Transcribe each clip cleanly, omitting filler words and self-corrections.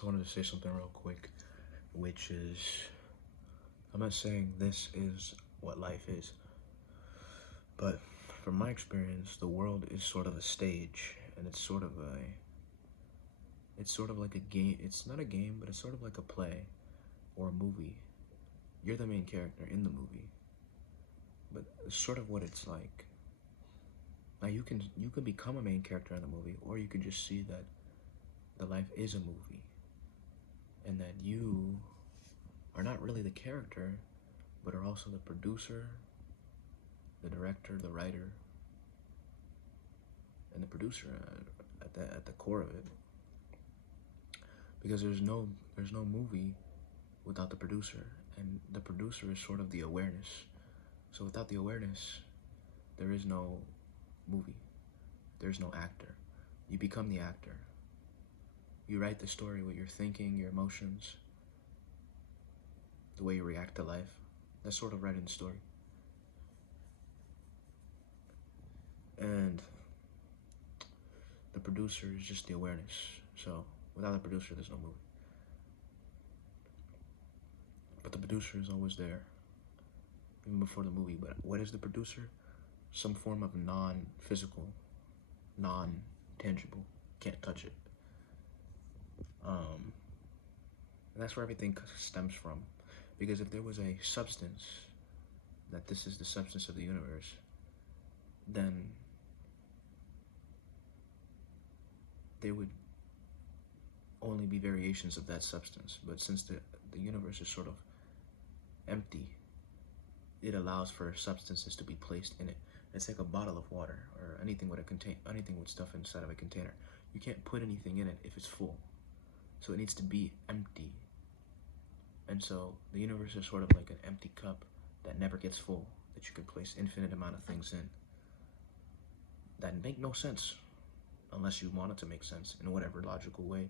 So I wanted to say something real quick, which is, I'm not saying this is what life is, but from my experience, the world is sort of a stage, and it's sort of like a game. It's not a game, but it's sort of like a play or a movie. You're the main character in the movie, but it's sort of what it's like. Now you can become a main character in the movie, or you can just see that the life is a movie, and that you are not really the character, but are also the producer, the director, the writer, and the producer at the core of it. Because there's no movie without the producer, and the producer is sort of the awareness. So without the awareness, there is no movie. There's no actor. You become the actor. You write the story with your thinking, your emotions, the way you react to life. That's sort of writing the story. And the producer is just the awareness. So without the producer, there's no movie. But the producer is always there, even before the movie. But what is the producer? Some form of non-physical, non-tangible. Can't touch it. And that's where everything stems from. Because if there was a substance, that this is the substance of the universe, then there would only be variations of that substance. But since the universe is sort of empty, it allows for substances to be placed in it. It's like a bottle of water or anything with stuff inside of a container. You can't put anything in it if it's full. So it needs to be empty. And so the universe is sort of like an empty cup that never gets full, that you can place infinite amount of things in. That make no sense unless you want it to make sense in whatever logical way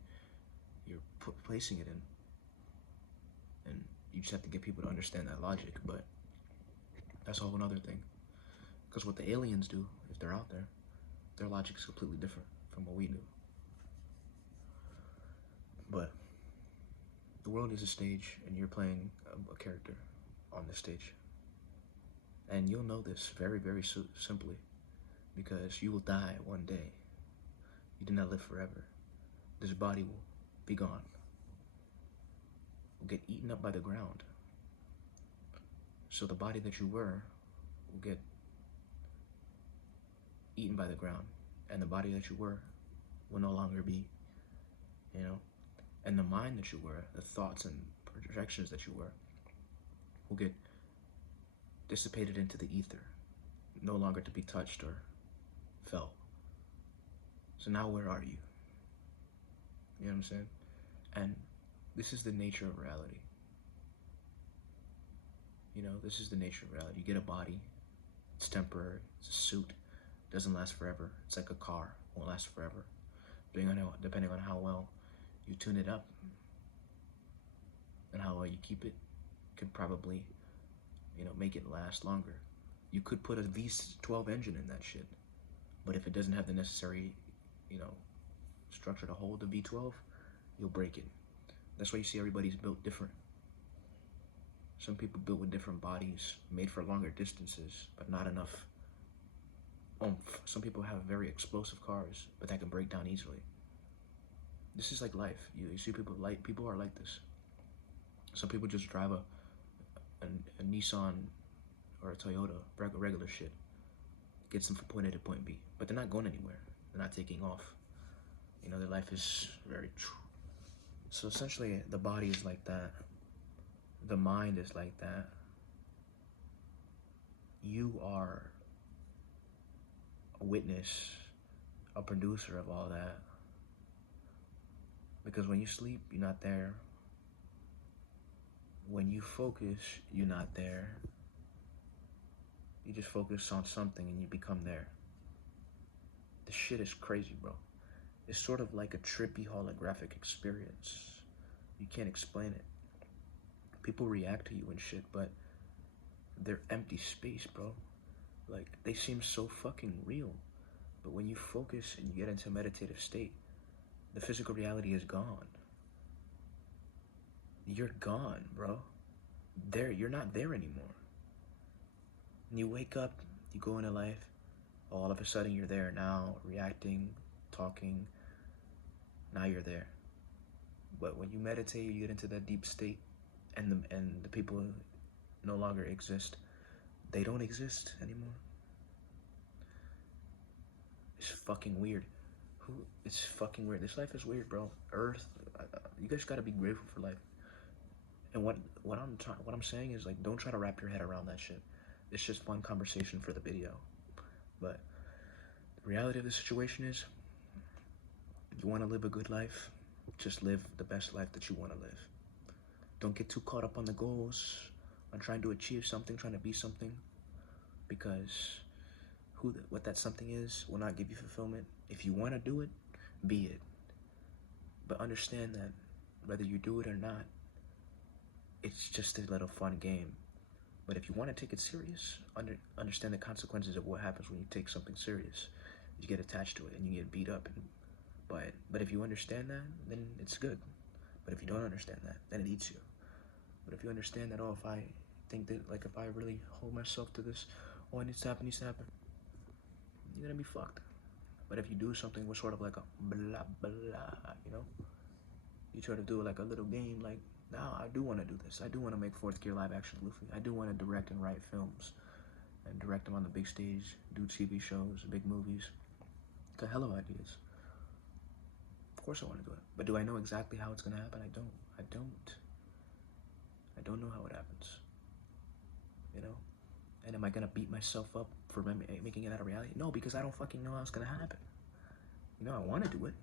you're placing it in. And you just have to get people to understand that logic, but that's a whole another thing. Because what the aliens do, if they're out there, their logic is completely different from what we do. But the world is a stage, and you're playing a character on this stage. And you'll know this very, very simply, because you will die one day. You do not live forever. This body will be gone. Will get eaten up by the ground. So the body that you were will get eaten by the ground, and the body that you were will no longer be, and the mind that you were, the thoughts and projections that you were, will get dissipated into the ether, no longer to be touched or felt. So now where are you? You know what I'm saying? And this is the nature of reality. This is the nature of reality. You get a body, it's temporary, it's a suit, doesn't last forever. It's like a car, won't last forever. Depending on how well you tune it up and how well you keep it, could probably, make it last longer. You could put a V12 engine in that shit, but if it doesn't have the necessary, structure to hold the V12, you'll break it. That's why you see everybody's built different. Some people built with different bodies, made for longer distances, but not enough oomph. Some people have very explosive cars, but that can break down easily. This is like life. You see people are like this. Some people just drive a Nissan or a Toyota, regular shit. Gets them from point A to point B, but they're not going anywhere. They're not taking off. Their life is very true. So essentially, the body is like that. The mind is like that. You are a witness, a producer of all that. Because when you sleep, you're not there. When you focus, you're not there. You just focus on something and you become there. This shit is crazy, bro. It's sort of like a trippy holographic experience. You can't explain it. People react to you and shit, but they're empty space, bro. Like, they seem so fucking real. But when you focus and you get into a meditative state, the physical reality is gone. you're gone, bro. You're not there anymore. And you wake up, you go into life, all of a sudden you're there now, reacting, talking. Now you're there. But when you meditate, you get into that deep state, and the people no longer exist. They don't exist anymore. It's fucking weird. It's fucking weird. This life is weird, bro. Earth, you guys gotta be grateful for life. And what I'm saying is, like, don't try to wrap your head around that shit. It's just fun conversation for the video. But the reality of the situation is, you want to live a good life, just live the best life that you want to live. Don't get too caught up on the goals, on trying to achieve something, trying to be something, because what that something is will not give you fulfillment. If you want to do it, be it. But understand that whether you do it or not, it's just a little fun game. But if you want to take it serious, understand the consequences of what happens when you take something serious. You get attached to it and you get beat up. But if you understand that, then it's good. But if you don't understand that, then it eats you. But if you understand that, if I think that, like, if I really hold myself to this, it needs to happen, you're gonna be fucked. But if you do something with sort of like a blah blah, you try to do like a little game, like, now I do want to do this. I do want to make fourth gear live action Luffy. I do want to direct and write films and direct them on the big stage, do TV shows, big movies. It's a hell of ideas. Of course I want to do it. But do I know exactly how it's going to happen? I don't know how it happens. And am I going to beat myself up for making it out of reality? No, because I don't fucking know how it's going to happen. I want to do it.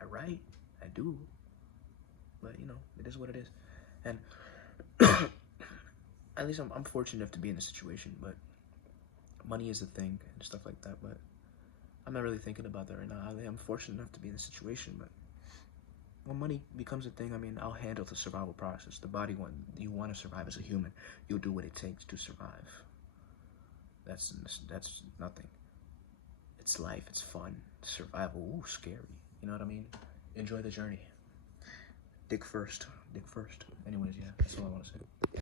I write. I do. But, it is what it is. And at least I'm fortunate enough to be in this situation, but money is a thing and stuff like that, but I'm not really thinking about that right now. I'm fortunate enough to be in this situation, but when money becomes a thing, I'll handle the survival process. The body, you want to survive as a human, you'll do what it takes to survive. That's nothing. It's life, it's fun. Survival, ooh, scary. You know what I mean? Enjoy the journey. Dick first. Anyways, yeah, that's all I want to say.